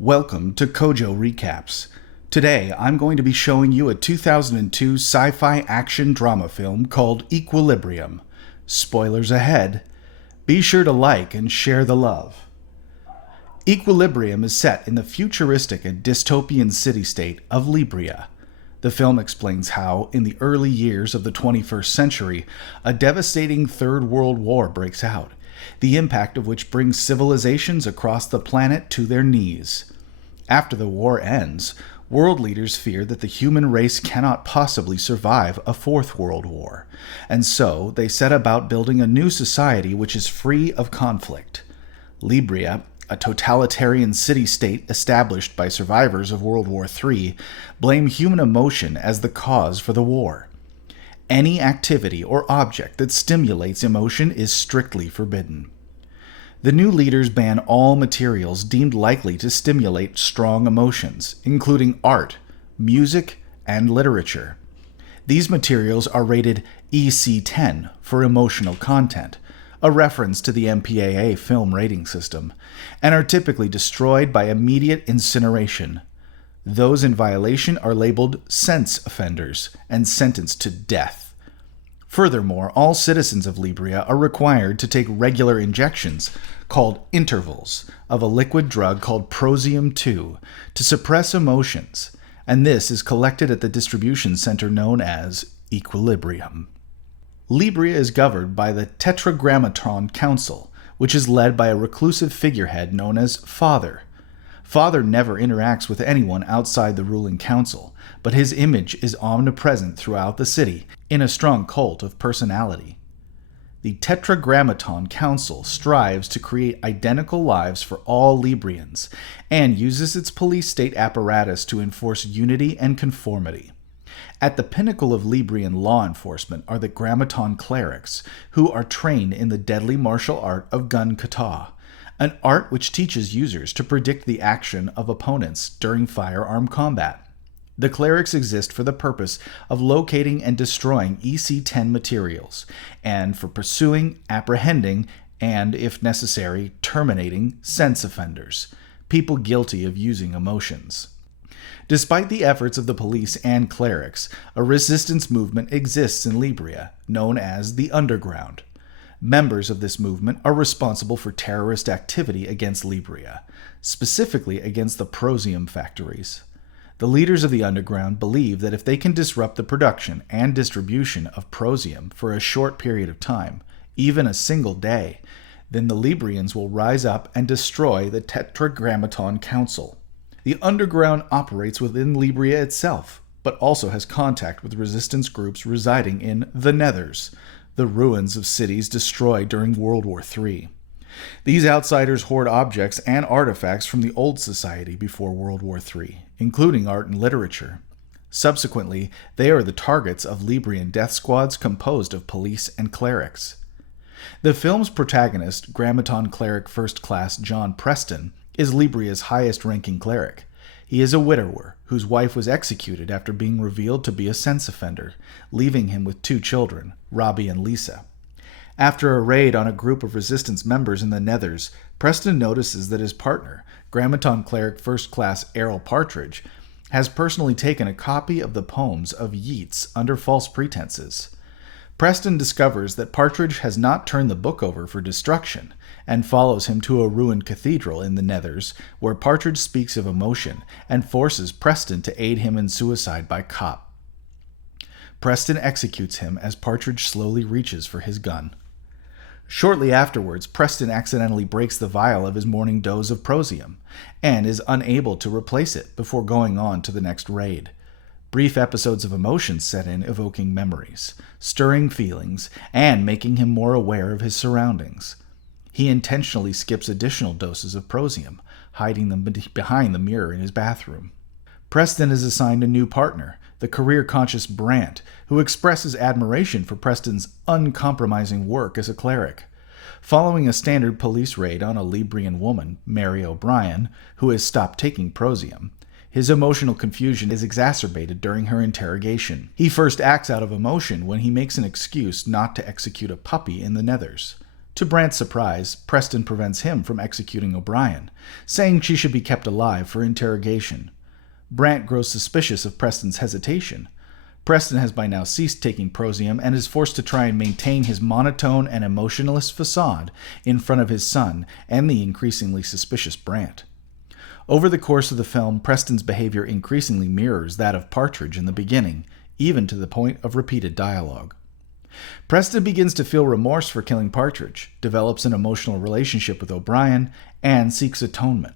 Welcome to Kojo Recaps. Today, I'm going to be showing you a 2002 sci-fi action drama film called Equilibrium. Spoilers ahead. Be sure to like and share the love. Equilibrium is set in the futuristic and dystopian city-state of Libria. The film explains how, in the early years of the 21st century, a devastating Third World War breaks out, the impact of which brings civilizations across the planet to their knees. After the war ends, world leaders fear that the human race cannot possibly survive a Fourth World War, and so they set about building a new society which is free of conflict. Libria, a totalitarian city-state established by survivors of World War III, blame human emotion as the cause for the war. Any activity or object that stimulates emotion is strictly forbidden. The new leaders ban all materials deemed likely to stimulate strong emotions, including art, music, and literature. These materials are rated EC10 for emotional content, a reference to the MPAA film rating system, and are typically destroyed by immediate incineration. Those in violation are labeled sense offenders and sentenced to death. Furthermore, all citizens of Libria are required to take regular injections, called intervals, of a liquid drug called Prosium-2 to suppress emotions, and this is collected at the distribution center known as Equilibrium. Libria is governed by the Tetragrammaton Council, which is led by a reclusive figurehead known as Father. Father never interacts with anyone outside the ruling council, but his image is omnipresent throughout the city in a strong cult of personality. The Tetragrammaton Council strives to create identical lives for all Librians and uses its police state apparatus to enforce unity and conformity. At the pinnacle of Librian law enforcement are the Grammaton clerics, who are trained in the deadly martial art of gun kata, an art which teaches users to predict the action of opponents during firearm combat. The clerics exist for the purpose of locating and destroying EC10 materials, and for pursuing, apprehending, and, if necessary, terminating sense offenders, people guilty of using emotions. Despite the efforts of the police and clerics, a resistance movement exists in Libria, known as the Underground. Members of this movement are responsible for terrorist activity against Libria, specifically against the Prosium factories. The leaders of the Underground believe that if they can disrupt the production and distribution of Prosium for a short period of time, even a single day, then the Librians will rise up and destroy the Tetragrammaton Council. The Underground operates within Libria itself, but also has contact with resistance groups residing in the Nethers, the ruins of cities destroyed during World War III. These outsiders hoard objects and artifacts from the old society before World War III, including art and literature. Subsequently, they are the targets of Librian death squads composed of police and clerics. The film's protagonist, Grammaton cleric First Class John Preston, is Libria's highest-ranking cleric. He is a widower whose wife was executed after being revealed to be a sense offender, leaving him with two children, Robbie and Lisa. After a raid on a group of resistance members in the Nethers, Preston notices that his partner, Grammaton cleric First Class Errol Partridge, has personally taken a copy of the poems of Yeats under false pretenses. Preston discovers that Partridge has not turned the book over for destruction, and follows him to a ruined cathedral in the Nethers, where Partridge speaks of emotion and forces Preston to aid him in suicide by cop. Preston executes him as Partridge slowly reaches for his gun. Shortly afterwards, Preston accidentally breaks the vial of his morning dose of Prosium, and is unable to replace it before going on to the next raid. Brief episodes of emotion set in, evoking memories, stirring feelings, and making him more aware of his surroundings. He intentionally skips additional doses of Prosium, hiding them behind the mirror in his bathroom. Preston is assigned a new partner, the career-conscious Brant, who expresses admiration for Preston's uncompromising work as a cleric. Following a standard police raid on a Librian woman, Mary O'Brien, who has stopped taking Prosium, his emotional confusion is exacerbated during her interrogation. He first acts out of emotion when he makes an excuse not to execute a puppy in the Nethers. To Brant's surprise, Preston prevents him from executing O'Brien, saying she should be kept alive for interrogation. Brant grows suspicious of Preston's hesitation. Preston has by now ceased taking Prosium and is forced to try and maintain his monotone and emotionless facade in front of his son and the increasingly suspicious Brant. Over the course of the film, Preston's behavior increasingly mirrors that of Partridge in the beginning, even to the point of repeated dialogue. Preston begins to feel remorse for killing Partridge, develops an emotional relationship with O'Brien, and seeks atonement.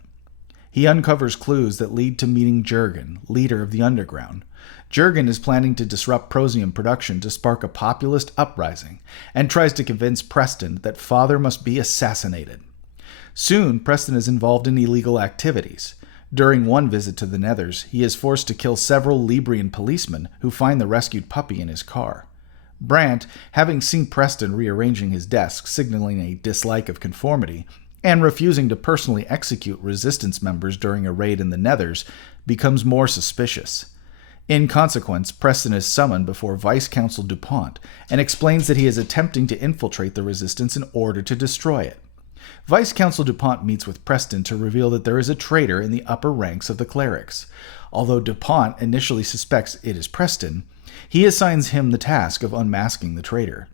He uncovers clues that lead to meeting Jurgen, leader of the Underground. Jurgen is planning to disrupt Prosium production to spark a populist uprising, and tries to convince Preston that Father must be assassinated. Soon, Preston is involved in illegal activities. During one visit to the Nethers, he is forced to kill several Librian policemen who find the rescued puppy in his car. Brant, having seen Preston rearranging his desk, signaling a dislike of conformity, and refusing to personally execute resistance members during a raid in the Nethers, becomes more suspicious. In consequence, Preston is summoned before Vice Consul DuPont and explains that he is attempting to infiltrate the resistance in order to destroy it. Vice Consul DuPont meets with Preston to reveal that there is a traitor in the upper ranks of the clerics. Although DuPont initially suspects it is Preston, he assigns him the task of unmasking the traitor.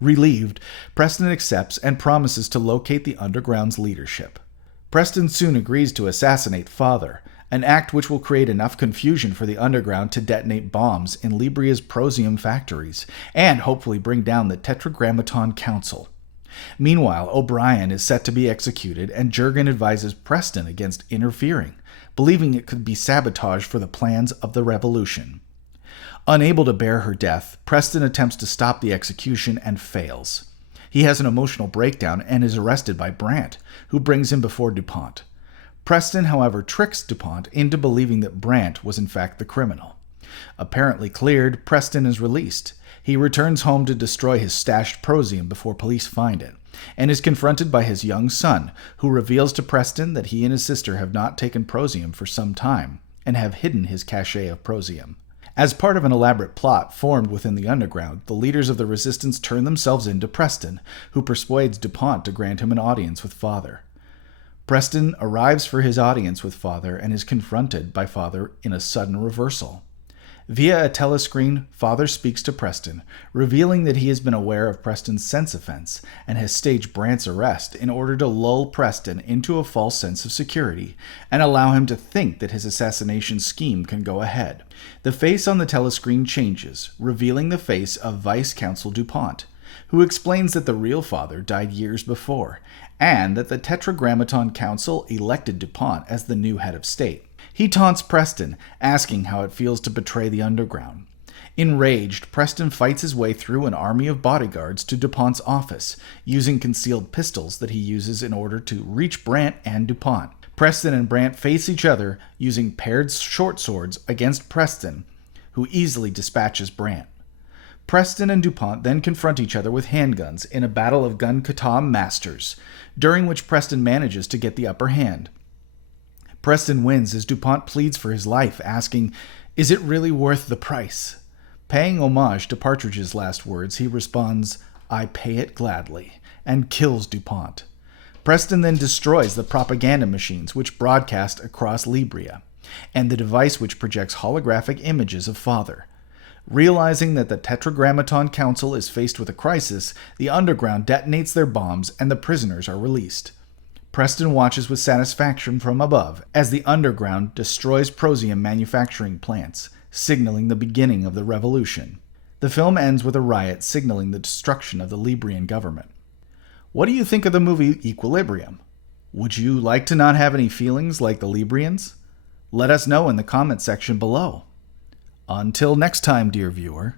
Relieved, Preston accepts and promises to locate the Underground's leadership. Preston soon agrees to assassinate Father, an act which will create enough confusion for the Underground to detonate bombs in Libria's Prosium factories, and hopefully bring down the Tetragrammaton Council. Meanwhile, O'Brien is set to be executed, and Jurgen advises Preston against interfering, believing it could be sabotage for the plans of the revolution. Unable to bear her death, Preston attempts to stop the execution and fails. He has an emotional breakdown and is arrested by Brant, who brings him before DuPont. Preston, however, tricks DuPont into believing that Brant was in fact the criminal. Apparently cleared, Preston is released. He returns home to destroy his stashed Prosium before police find it, and is confronted by his young son, who reveals to Preston that he and his sister have not taken Prosium for some time, and have hidden his cache of Prosium. As part of an elaborate plot formed within the Underground, the leaders of the resistance turn themselves in to Preston, who persuades DuPont to grant him an audience with Father. Preston arrives for his audience with Father and is confronted by Father in a sudden reversal. Via a telescreen, Father speaks to Preston, revealing that he has been aware of Preston's sense offense and has staged Brant's arrest in order to lull Preston into a false sense of security and allow him to think that his assassination scheme can go ahead. The face on the telescreen changes, revealing the face of Vice Consul DuPont, who explains that the real Father died years before, and that the Tetragrammaton Council elected DuPont as the new head of state. He taunts Preston, asking how it feels to betray the Underground. Enraged, Preston fights his way through an army of bodyguards to DuPont's office, using concealed pistols that he uses in order to reach Brant and DuPont. Preston and Brant face each other, using paired short swords against Preston, who easily dispatches Brant. Preston and DuPont then confront each other with handguns in a battle of gun kata masters, during which Preston manages to get the upper hand. Preston wins as DuPont pleads for his life, asking, "Is it really worth the price?" Paying homage to Partridge's last words, he responds, "I pay it gladly," and kills DuPont. Preston then destroys the propaganda machines which broadcast across Libria, and the device which projects holographic images of Father. Realizing that the Tetragrammaton Council is faced with a crisis, the Underground detonates their bombs and the prisoners are released. Preston watches with satisfaction from above as the Underground destroys Prosium manufacturing plants, signaling the beginning of the revolution. The film ends with a riot signaling the destruction of the Librian government. What do you think of the movie Equilibrium? Would you like to not have any feelings like the Librians? Let us know in the comment section below. Until next time, dear viewer.